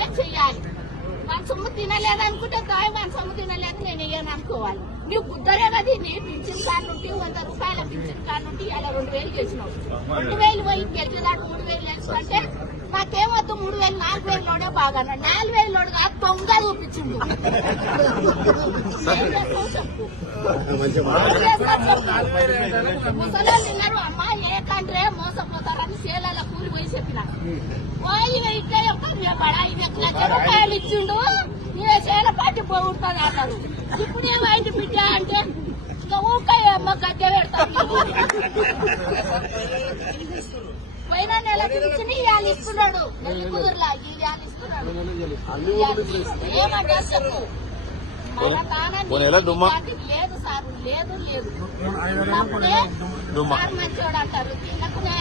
ఉంటే చెయ్యాలి. మన సొమ్ము తినలేదనుకుంటే మన సొమ్ము తినలేదు నేను ఇయ్యను అనుకోవాలి. నువ్వు కుద్దరే కదా నీ పింఛన్ కార్డు ఉంటే 100 రూపాయల పింఛన్ కార్డు ఉంటే అలా 2000 చేసినావు. 2000 పోయి గెలిచేదాకా 3000 వేసుకుంటే నాకేమొద్దు 3000 4000 లోడే బాగా 4000 లోడు కాదు దొంగ చూపించిండు. ముసలాళ్ళు తిన్నారు అమ్మా ఏ కంట్రీ మోసపోతారని సేలలో కూలి పోయి చెప్పిన ఇట్లా పడా 1 లక్ష రూపాయలు ఇచ్చిండు నీ సేల పార్టీ పోగొడుతుంది అన్నారు. ఇప్పుడేమైంది బిడ్డ అంటే ఇంకా ఊకాయ అమ్మ గద్దె పెడతాను. పోయిన నెల నుంచి ఇవాళ ఇస్తున్నాడు నెల్లి కుదురులా ఇవాళ ఇస్తున్నాడు. ఏమంటే చెప్పు లేదు సార్ లేదు లేదు సార్ మంచోడు అంటారు తినకునే